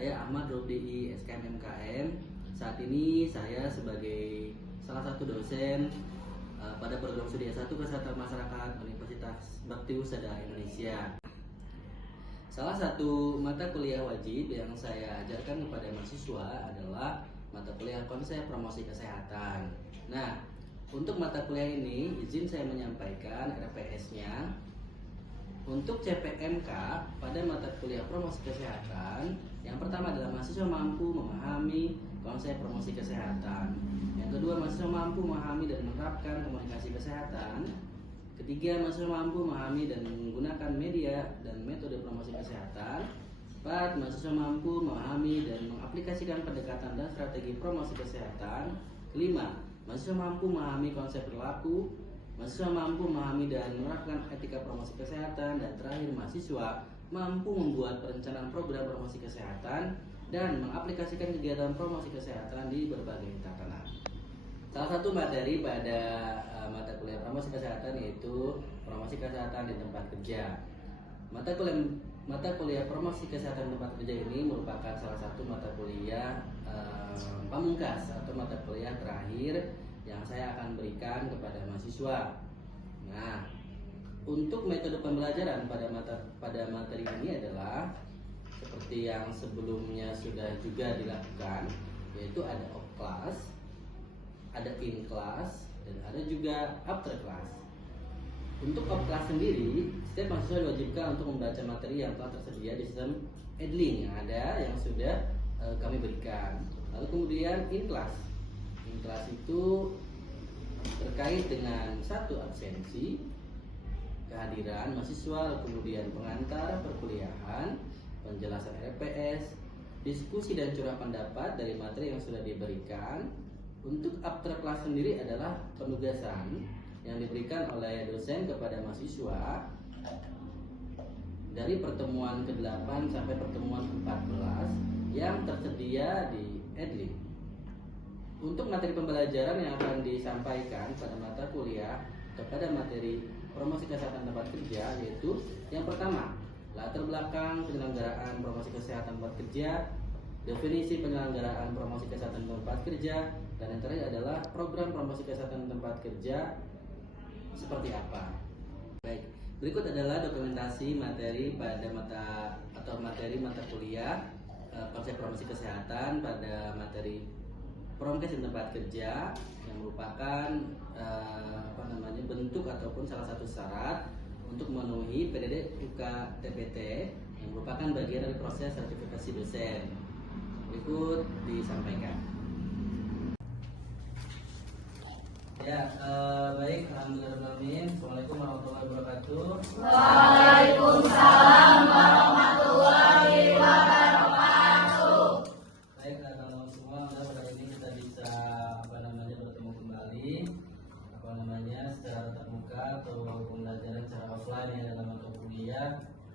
Saya Ahmad Rudi SKM MKM. Saat ini saya sebagai salah satu dosen pada program studi S1 Kesehatan Masyarakat Universitas Bakti Husada Indonesia. Salah satu mata kuliah wajib yang saya ajarkan kepada mahasiswa adalah mata kuliah konsep promosi kesehatan. Nah, untuk mata kuliah ini izin saya menyampaikan RPS-nya. Untuk CPMK pada mata kuliah promosi kesehatan, yang pertama adalah mahasiswa mampu memahami konsep promosi kesehatan. Yang kedua, mahasiswa mampu memahami dan menerapkan komunikasi kesehatan. Ketiga, mahasiswa mampu memahami dan menggunakan media dan metode promosi kesehatan. 4. Mahasiswa mampu memahami dan mengaplikasikan pendekatan dan strategi promosi kesehatan. 5. Mahasiswa mampu memahami konsep perilaku. Mahasiswa mampu memahami dan menerapkan etika promosi kesehatan. Dan terakhir, mahasiswa mampu membuat perencanaan program promosi kesehatan dan mengaplikasikan kegiatan promosi kesehatan di berbagai tatanan. Salah satu materi pada mata kuliah promosi kesehatan yaitu promosi kesehatan di tempat kerja. Mata kuliah promosi kesehatan di tempat kerja ini merupakan salah satu mata kuliah pamungkas atau mata kuliah terakhir yang saya akan berikan kepada mahasiswa. Nah, untuk metode pembelajaran pada materi ini adalah seperti yang sebelumnya sudah juga dilakukan, yaitu ada off class, ada in class, dan ada juga after class. Untuk off class sendiri, setiap mahasiswa diwajibkan untuk membaca materi yang telah tersedia di sistem Edlink yang ada, yang sudah kami berikan. Lalu kemudian in class. In class itu terkait dengan satu absensi, kehadiran mahasiswa, kemudian pengantar perkuliahan, penjelasan RPS, diskusi dan curah pendapat dari materi yang sudah diberikan. Untuk after class sendiri adalah penugasan yang diberikan oleh dosen kepada mahasiswa dari pertemuan ke-8 sampai pertemuan ke-14 yang tersedia di Edlink. Untuk materi pembelajaran yang akan disampaikan pada mata kuliah kepada materi promosi kesehatan tempat kerja yaitu yang pertama, latar belakang penyelenggaraan promosi kesehatan tempat kerja, definisi penyelenggaraan promosi kesehatan tempat kerja, dan yang terakhir adalah program promosi kesehatan tempat kerja seperti apa. Baik, berikut adalah dokumentasi materi pada mata kuliah konsep promosi kesehatan pada materi promkes di tempat kerja yang merupakan bentuk ataupun salah satu syarat untuk memenuhi PDD UK TPT yang merupakan bagian dari proses sertifikasi dosen. Berikut disampaikan. Ya, baik, alhamdulillah. Assalamualaikum warahmatullahi wabarakatuh. Waalaikumsalam warahmatullahi wabarakatuh. Baik, teman-teman semua, pada ini kita bisa bertemu kembali secara tatap muka atau pembelajaran secara offline ya dalam mata kuliah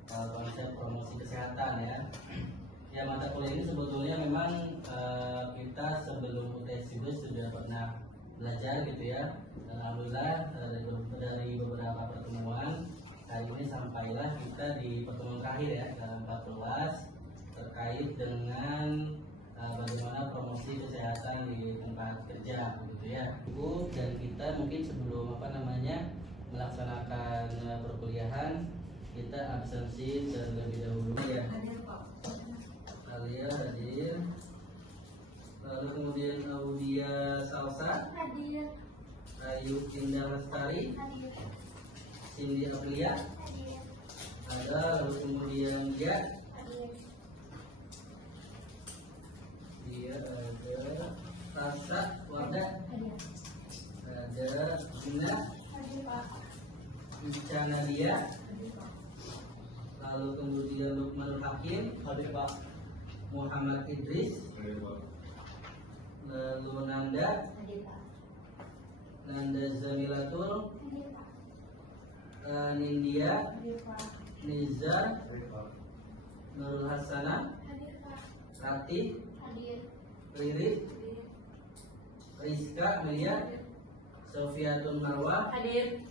konsep promosi kesehatan ya. Ya, mata kuliah ini sebetulnya memang kita sebelum UTS juga sudah pernah belajar gitu ya. Dan alhamdulillah dari beberapa pertemuan hari ini sampailah kita di pertemuan terakhir ya dalam 14 terkait dengan bagaimana promosi kesehatan di tempat kerja begitu ya. Dan kita mungkin sebelum melaksanakan perkuliahan kita absensi terlebih dahulu ya. Kalian hadir. Lalu kemudian Audia Salsa Hadir. Ayu Indah Lestari Hadir. Cindy Aprilia Hadir. ada. Lalu kemudian dia Hadir. ada Rasa Wardah Hadir. ada Gina Hadir, Pak. Ica Nadia, Hadir, Pak. lalu kemudian Lukmanul Hakim Hadir Pak. Muhammad Idris, Hadir Pak. lalu Nanda Hadir, Pak. Zamilatul, Hadir, Pak. Nindya, Hadir, Pak. Niza, Hadir Pak. Nurul Hasanah, Hadir, Pak. Rati, Hadir. Riri, Hadir. Rizka Melia, Sofiatun Marwa, Hadir.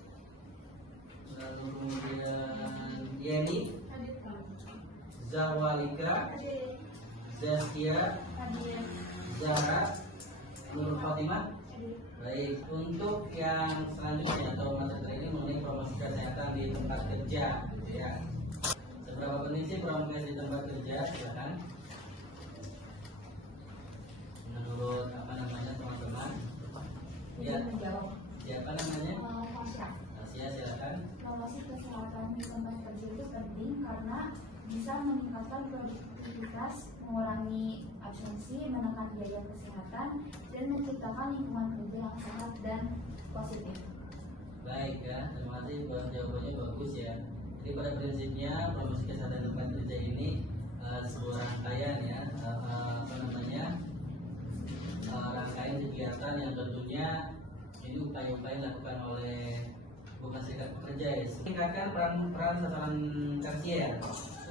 lalu kemudian Yeni, Hadir, Pak. Zawalika, Hadir. Zaskia, Hadir. Zahra, Nur Fatimah. Hadir. Baik, untuk yang selanjutnya atau materi ini mengenai promosi kesehatan di tempat kerja, gitu ya. Seberapa penting sih promosi di tempat kerja? Silakan. Menurut apa namanya teman-teman? Ya, Menjawab. siapa namanya? Fasya. Asia, silakan. Promosi kesehatan di tempat kerja itu penting karena bisa meningkatkan produktivitas, mengurangi absensi, menekan biaya kesehatan, dan menciptakan lingkungan kerja yang sehat dan positif. Baik ya, terima kasih buat jawabannya bagus ya. Jadi pada prinsipnya promosi kesehatan tempat kerja ini sebuah rangkaian ya, apa namanya, rangkaian kegiatan yang tentunya ini upaya-upaya dilakukan oleh bukan serikat pekerja ya, meningkatkan peran sasaran tersier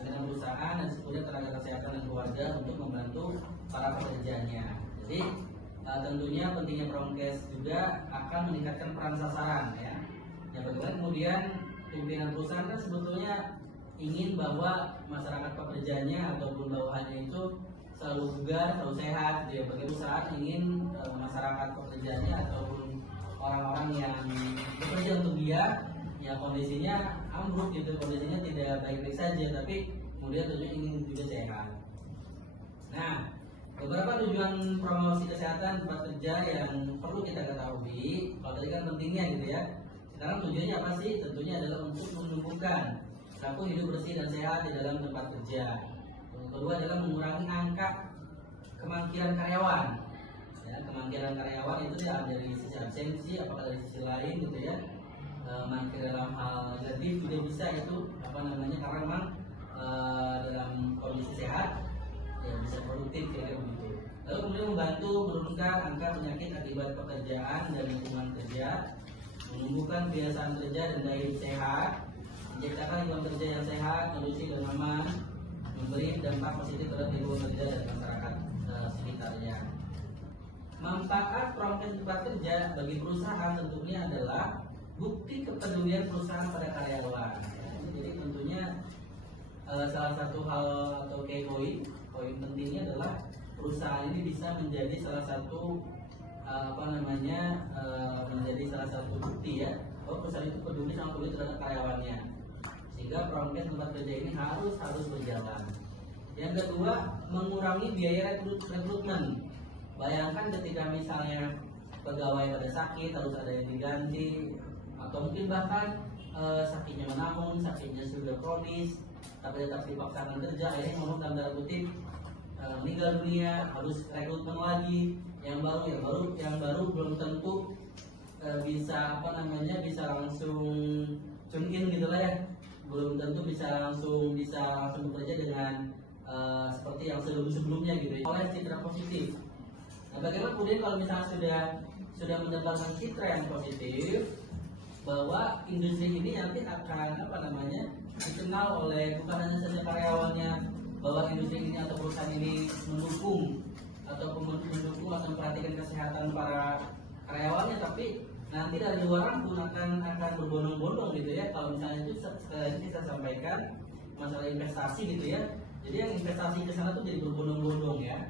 dengan perusahaan dan kemudian tenaga kesehatan dan keluarga untuk membantu para pekerjanya. Jadi tentunya pentingnya promkes juga akan meningkatkan peran sasaran ya. Yang bagaimana kemudian pimpinan perusahaan kan sebetulnya ingin bahwa masyarakat pekerjanya ataupun bawahannya itu selalu bugar, selalu sehat gitu ya. Bagi perusahaan ingin masyarakat pekerjanya ataupun orang-orang yang bekerja untuk dia ya kondisinya ambruk gitu, kondisinya tidak baik-baik saja, tapi kemudian tentunya ingin juga sehat. Nah, beberapa tujuan promosi kesehatan tempat kerja yang perlu kita ketahui. Kalau tadi kan pentingnya gitu ya. Sekarang tujuannya apa sih? Tentunya adalah untuk menumbuhkan perilaku hidup bersih dan sehat di dalam tempat kerja. Yang kedua adalah mengurangi angka kemangkiran karyawan. Ya, kemangkiran karyawan itu ya dari sisi absensi, apakah dari sisi lain gitu ya. Mangkir dalam hal negatif juga bisa itu apa namanya, karena memang dalam kondisi sehat ya bisa produktif kayak begitu. Lalu kemudian membantu menurunkan angka penyakit akibat pekerjaan dan lingkungan kerja, menumbuhkan kebiasaan kerja dan daya hidup sehat, menciptakan lingkungan kerja yang sehat, kondusif dan aman, memberi dampak positif terhadap lingkungan kerja dan masyarakat sekitarnya. Manfaat promkes tempat kerja bagi perusahaan tentunya adalah bukti kepedulian perusahaan pada karyawan. Jadi tentunya salah satu hal atau key poin pentingnya adalah perusahaan ini bisa menjadi salah satu menjadi salah satu bukti ya bahwa perusahaan itu peduli sama peduli terhadap karyawannya, sehingga promkes tempat kerja ini harus berjalan. Yang kedua, mengurangi biaya rekrutmen. Bayangkan ketika misalnya pegawai pada sakit harus ada yang diganti, atau mungkin bahkan sakitnya menahun, sakitnya sudah kronis, tapi tetap dipaksakan kerja, akhirnya ngomong dalam tanda kutip meninggal dunia, harus rekrutmen lagi yang baru belum tentu bisa bisa langsung tune in gitu lah ya, belum tentu bisa langsung bekerja dengan seperti yang sebelumnya gitu ya, oleh citra positif. Nah, bagaimana kemudian kalau misalnya sudah menyebarkan citra yang positif bahwa industri ini nanti akan dikenal oleh bukan hanya saja karyawannya, bahwa industri ini atau perusahaan ini mendukung atau memperhatikan kesehatan para karyawannya, tapi nanti dari luar pun akan berbondong-bondong gitu ya. Kalau misalnya itu sekali kita sampaikan masalah investasi gitu ya, jadi yang investasi ke sana tuh jadi berbondong-bondong ya.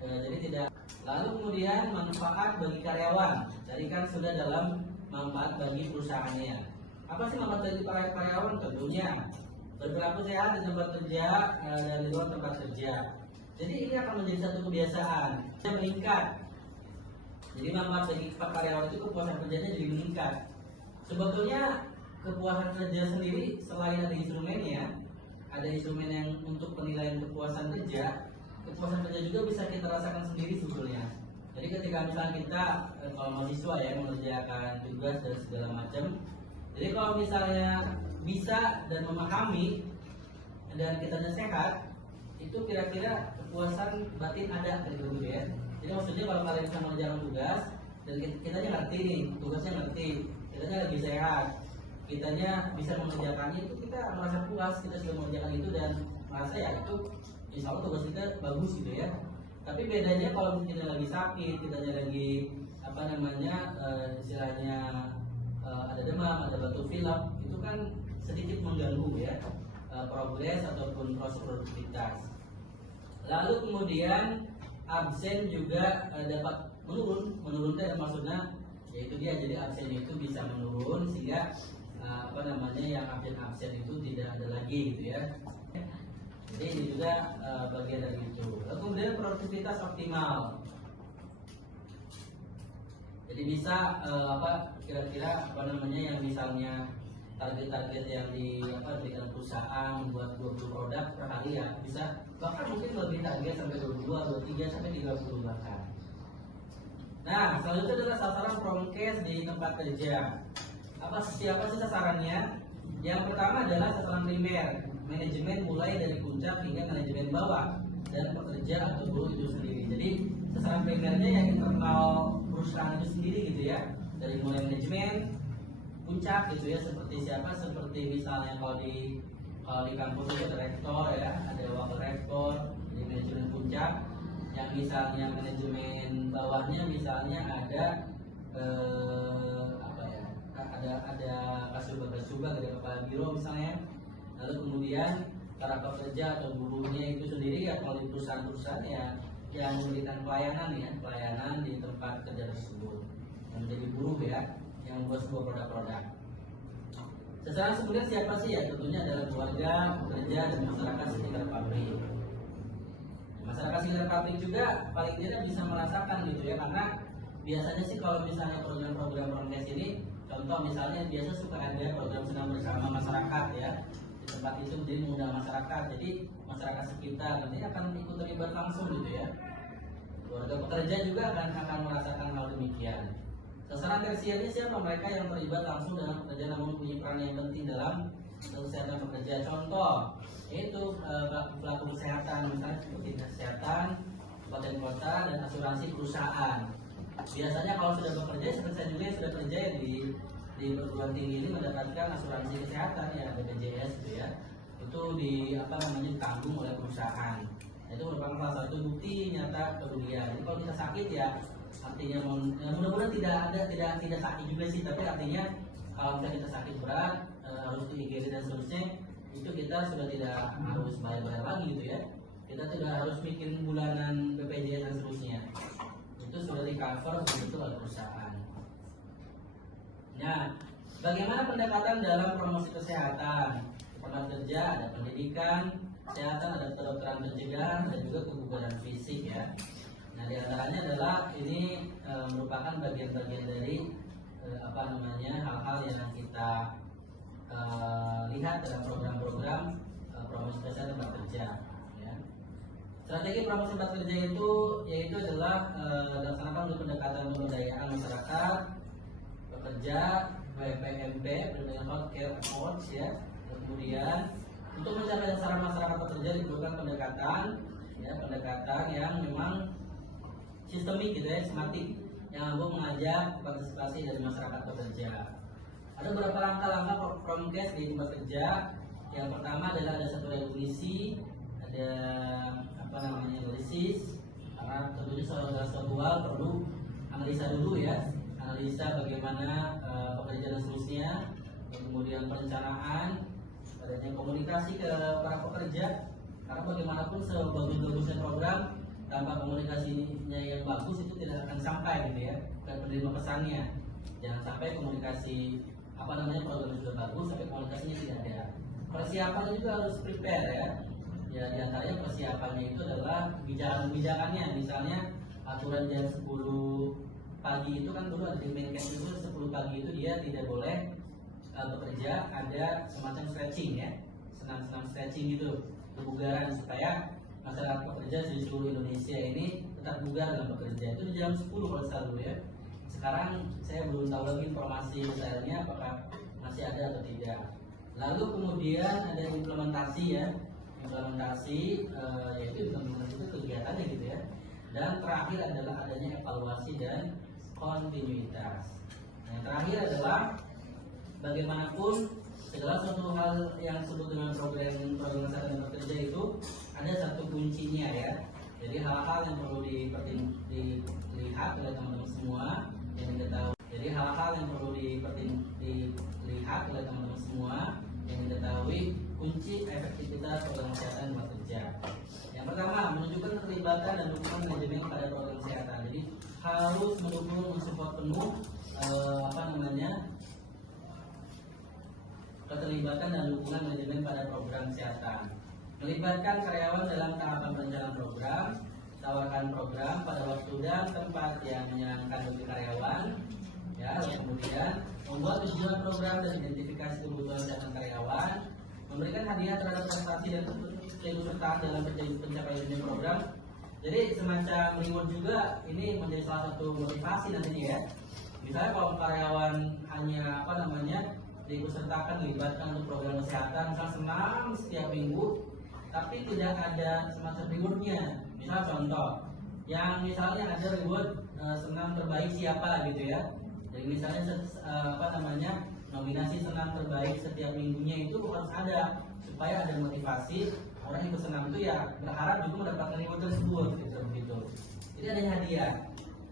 Jadi tidak. Lalu kemudian manfaat bagi karyawan, tadi kan sudah dalam manfaat bagi perusahaannya. Apa sih manfaat bagi para karyawan? Tentunya berperilaku sehat di tempat kerja dan di luar tempat kerja. Jadi ini akan menjadi satu kebiasaan yang meningkat. Jadi manfaat bagi karyawan itu kepuasan kerjanya jadi meningkat. Sebetulnya kepuasan kerja sendiri selain ada instrumennya, ada instrumen yang untuk penilaian kepuasan kerja. Kepuasan kerja juga bisa kita rasakan sendiri sebetulnya. Jadi ketika misalnya kita kalau mahasiswa ya mengerjakan tugas dan segala macam, jadi kalau misalnya bisa dan memahami dan kitanya sehat, itu kira-kira kepuasan batin ada gitu ya. Jadi maksudnya kalau kalian bisa mengerjakan tugas dan kitanya ngerti nih, tugasnya ngerti, kitanya lebih sehat, kitanya bisa mengerjakannya, itu kita merasa puas, kita sudah mengerjakan itu dan merasa ya itu insya Allah tugas kita bagus gitu ya. Tapi bedanya kalau kita lagi sakit, kita lagi istilahnya ada demam, ada batuk pilek, itu kan sedikit mengganggu ya progres ataupun proses produktivitas. Lalu kemudian absen juga dapat menurunkan maksudnya, yaitu dia jadi absen itu bisa menurun sehingga yang absen itu tidak ada lagi gitu ya. Jadi ini juga bagian dari itu. Lalu kemudian produktivitas optimal. Jadi bisa kira-kira yang misalnya target-target yang diberikan perusahaan membuat 20 produk per hari ya bisa bahkan mungkin lebih target sampai 22, 23 sampai 30 bahkan. Nah, selanjutnya adalah sasaran promkes di tempat kerja. Siapa sih sasarannya? Yang pertama adalah sasaran primer, manajemen mulai dari puncak hingga manajemen bawah dan pekerja atau buruh itu sendiri. Jadi sasaran primernya yang internal perusahaan itu sendiri gitu ya, dari mulai manajemen puncak gitu ya, seperti siapa, seperti misalnya kalau di kampus itu ada rektor ya, ada wakil rektor, jadi manajemen puncak. Yang misalnya manajemen bawahnya misalnya ada ada kasubag, ada kepala biro misalnya. Lalu kemudian para pekerja atau buruhnya itu sendiri ya, kalau di perusahaan-perusahaan ya yang memberikan pelayanan di tempat kerja tersebut, yang menjadi buruh ya, yang membuat sebuah produk-produk. Sasaran sebenarnya siapa sih ya? Tentunya adalah keluarga, pekerja, dan masyarakat sekitar pabrik. Masyarakat sekitar pabrik juga paling tidak bisa merasakan gitu ya, karena biasanya sih kalau misalnya program-program promkes ini, contoh misalnya biasa suka ada program senam bersama masyarakat ya, di tempat itu jadi mengundang masyarakat, jadi masyarakat sekitar nanti akan ikut terlibat langsung gitu ya. Keluarga pekerja juga akan merasakan hal demikian. Sasaran tersiernya siapa? Mereka yang terlibat langsung dalam pekerjaan namun mempunyai peran yang penting dalam kesehatan pekerja. Contoh yaitu pelaku kesehatan, misalnya seperti kesehatan, kabupaten kota, dan asuransi perusahaan. Biasanya kalau sudah bekerja, seperti saya juga yang sudah kerja di perguruan tinggi ini mendapatkan asuransi kesehatan ya, BPJS gitu ya. Itu ditanggung oleh perusahaan. Nah, itu merupakan salah satu bukti nyata kerugian. Jadi kalau kita sakit ya artinya mudah-mudahan tidak sakit juga sih, tapi artinya kalau kita sakit berat harus di IGD dan seterusnya, itu kita sudah tidak harus bayar lagi gitu ya. Kita tidak harus bikin bulanan BPJS dan seterusnya. Itu sudah di cover begitu oleh perusahaan. Nah, bagaimana pendekatan dalam promosi kesehatan? Tempat kerja ada pendidikan, kesehatan, ada kedokteran pencegahan, dan juga kebugaran fisik ya. Nah, diantaranya adalah ini merupakan bagian-bagian dari hal-hal yang kita lihat dalam program-program promosi kesehatan tempat kerja. Ya. Strategi promosi tempat kerja itu yaitu adalah dilaksanakan untuk pendekatan pemberdayaan masyarakat, pekerja, BPMP, Perlindungan Healthcare Awards ya. Kemudian untuk mencapai sasaran masyarakat pekerja diperlukan pendekatan yang memang sistemik gitu ya, sistematik, yang mampu mengajak partisipasi dari masyarakat pekerja. Ada beberapa langkah-langkah promkes di tempat kerja. Yang pertama adalah ada satu regulasi, ada analisis, karena tentunya segala sesuatu perlu analisa dulu ya, analisa bagaimana pekerja dan seterusnya, kemudian perencanaan, adanya komunikasi ke para pekerja, karena bagaimanapun sebagus-bagusnya program tanpa komunikasinya yang bagus itu tidak akan sampai gitu ya ke penerima pesannya. Jangan sampai komunikasi program sudah bagus tapi komunikasinya tidak ada. Persiapannya juga harus prepare ya. Ya diantaranya persiapannya itu adalah kebijakannya, misalnya aturan jam 10 pagi itu kan dulu ada di Menkes itu 10 pagi itu dia tidak boleh bekerja, ada semacam stretching ya, senam-senam stretching gitu, kebugaran supaya masyarakat pekerja di seluruh Indonesia ini tetap bugar dalam bekerja. Itu di jam 10 kalau selalu ya. Sekarang saya belum tahu lagi informasi detailnya apakah masih ada atau tidak. Lalu kemudian ada implementasi ya, yaitu implementasi itu kegiatannya gitu ya. Dan terakhir adalah adanya evaluasi dan kontinuitas. Nah, yang terakhir adalah bagaimanapun segala suatu hal yang disebut dengan program kesehatan pekerja itu ada satu kuncinya ya. Jadi hal-hal yang perlu dilihat oleh teman-teman semua yang diketahui. Jadi hal-hal yang perlu dilihat oleh teman-teman semua yang diketahui kunci efektivitas program kesehatan tempat kerja. Yang pertama, menunjukkan keterlibatan dan dukungan manajemen pada program kesehatan. Jadi harus mendukung, mensupport penuh keterlibatan dan dukungan manajemen pada program kesehatan. Melibatkan karyawan dalam tahapan perencanaan program, tawarkan program pada waktu dan tempat yang menyenangkan bagi karyawan. Ya, kemudian membuat tujuan program dan identifikasi kebutuhan kesehatan karyawan, memberikan hadiah terhadap prestasi dan keikutsertaan dalam pencapaian tujuan program. Jadi semacam reward juga, ini menjadi salah satu motivasi nantinya ya. Misalnya kalau karyawan hanya diikutsertakan, dilibatkan untuk program kesehatan, misal senam setiap minggu, tapi tidak ada semacam rewardnya. Misal contoh, yang misalnya ada reward senam terbaik siapa gitu ya. Jadi misalnya nominasi senam terbaik setiap minggunya itu harus ada, supaya ada motivasi orang ikut senam itu ya berharap juga mendapatkan reward tersebut gitu begitu. Jadi ada hadiah.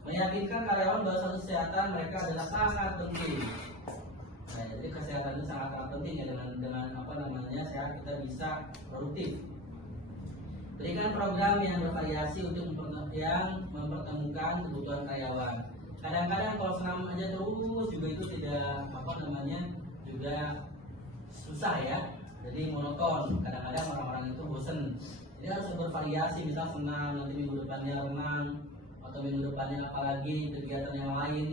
Meyakinkan karyawan bahwa suatu kesehatan mereka adalah sangat penting. Nah, jadi kesehatan itu sangat penting ya, dengan sehat kita bisa produktif. Berikan program yang bervariasi untuk yang mempertemukan kebutuhan karyawan. Kadang-kadang kalau senam aja terus juga itu tidak juga susah ya. Jadi monoton. Kadang-kadang orang-orang itu bosen. Jadi harus bervariasi, misal senam, nanti minggu depannya renang, atau minggu depannya apalagi kegiatan yang lain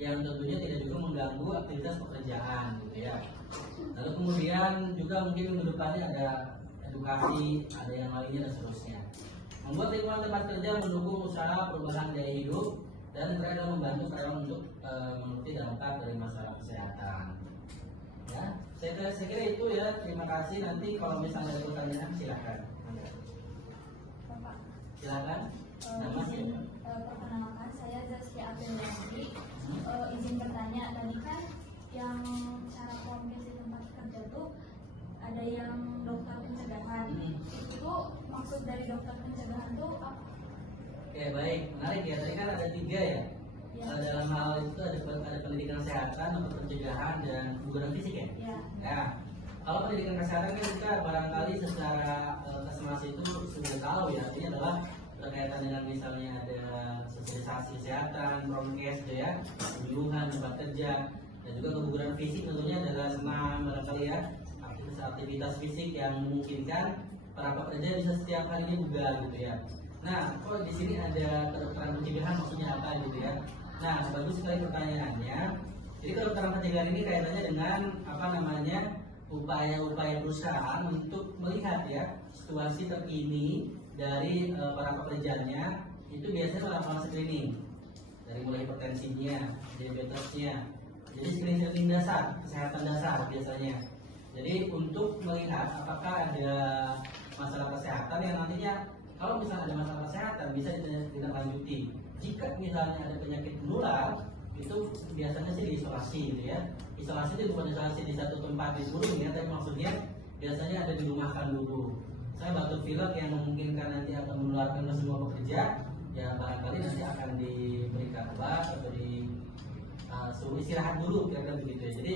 yang tentunya tidak juga mengganggu aktivitas pekerjaan gitu ya. Lalu kemudian juga mungkin minggu depannya ada edukasi, ada yang lainnya dan seterusnya. Membuat lingkungan tempat kerja mendukung usaha perubahan gaya hidup dan mereka membantu karyawan untuk mengerti dampak dari masalah kesehatan. Ya, saya kira itu ya. Terima kasih. Nanti kalau misalnya ada pertanyaan silakan. Silakan. Nama siapa? Perkenalkan, saya Zaskia Aprilyani. Izin bertanya, tadi kan yang syarat promkes di tempat kerja tuh ada yang dokter pencegahan. Itu maksud dari dokter pencegahan tuh apa? Oke, baik, menarik ya. Tadi kan ada 3 ya. Dalam hal itu ada pendidikan kesehatan, dokter pencegahan, dan kebugaran fisik ya. Ya. Kalau pendidikan kesehatan kan kita barangkali secara kesemasi itu sudah tahu ya. Ini adalah berkaitan dengan misalnya ada sosialisasi kesehatan, prokes gitu ya, penyuluhan tempat kerja, dan juga kebugaran fisik tentunya adalah senam barangkali ya, aktivitas fisik yang memungkinkan para pekerja bisa setiap harinya bugar gitu ya. Nah, kok di sini ada kedokteran pencegahan maksudnya apa gitu ya? Nah, bagus sekali pertanyaannya. Jadi kedokteran pencegahan ini kaitannya dengan upaya-upaya perusahaan untuk melihat ya situasi terkini dari para pekerjanya, itu biasanya melakukan screening dari mulai hipertensinya, diabetesnya. Jadi screening dasar, kesehatan dasar biasanya. Jadi untuk melihat apakah ada masalah kesehatan yang nantinya kalau misalnya ada masalah kesehatan bisa ditindaklanjuti. Jika misalnya ada penyakit menular, itu biasanya sih diisolasi gitu ya. Isolasi itu bukan isolasi di satu tempat di dulu ya, tapi maksudnya biasanya ada di rumahkan dulu. Saya batuk pilek yang memungkinkan nanti akan menularkan ke semua pekerja, ya barangkali nanti akan diberikan obat atau suruh istirahat dulu kira-kira begitu ya. Jadi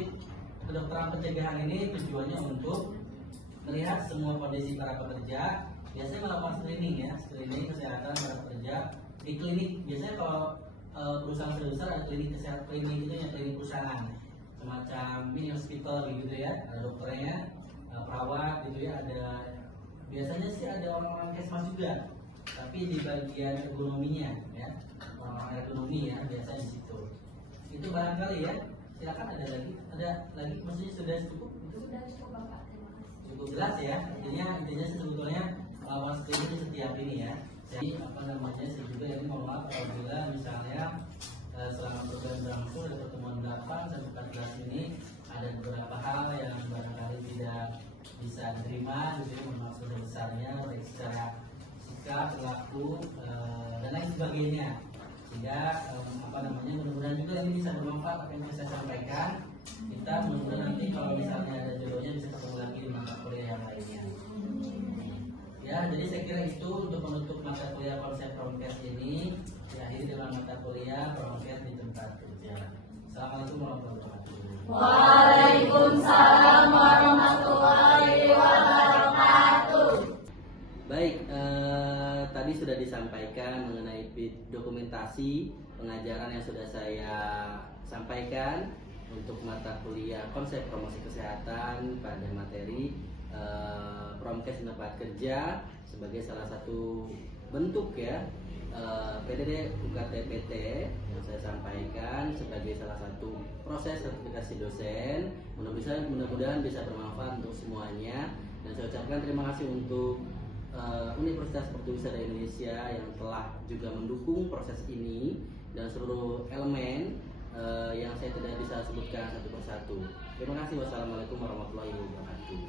kedokteran pencegahan ini tujuannya untuk melihat semua kondisi para pekerja. Biasanya melakukan screening ya, screening kesehatan para pekerja di klinik. Biasanya kalau perusahaan besar ada klinik kesehatan, klinik itu yang klinik perusahaan, semacam mini hospital gitu ya, ada dokternya, perawat gitu ya, ada biasanya sih ada orang-orang kesmas juga, tapi di bagian ekonominya ya, orang-orang ekonomi ya biasanya di situ. Itu barangkali ya. Silakan ada lagi, maksudnya sudah cukup? Sudah cukup Bapak, terima kasih. Cukup jelas ya. Intinya sebetulnya melakukan screening setiap ini ya. Jadi saya juga ini mohon maaf apabila misalnya selama program berlangsung ada pertemuan 8 sampai 14 ini ada beberapa hal yang barangkali tidak bisa diterima gitu ya, mohon maaf sebesar-besarnya baik secara sikap, perilaku dan lain sebagainya. Sehingga mudah-mudahan juga ini bisa bermanfaat apa yang saya sampaikan. Kita mudah-mudahan nanti kalau misalnya ada jodohnya bisa ketemu lagi di mata kuliah yang lainnya. Ya, jadi saya kira itu untuk menutup mata kuliah konsep promkes ini. Diakhiri dengan mata kuliah promkes di tempat kerja. Assalamualaikum warahmatullahi wabarakatuh. Waalaikumsalam warahmatullahi wabarakatuh. presentasi pengajaran yang sudah saya sampaikan untuk mata kuliah konsep promosi kesehatan pada materi Promkes di tempat kerja sebagai salah satu bentuk ya PDD UKT-PT yang saya sampaikan sebagai salah satu proses sertifikasi dosen. Mudah-mudahan bisa bermanfaat untuk semuanya, dan saya ucapkan terima kasih untuk Universitas Bakti Wisata Indonesia yang telah juga mendukung proses ini dan seluruh elemen yang saya tidak bisa sebutkan satu persatu. Terima kasih. Wassalamualaikum warahmatullahi wabarakatuh.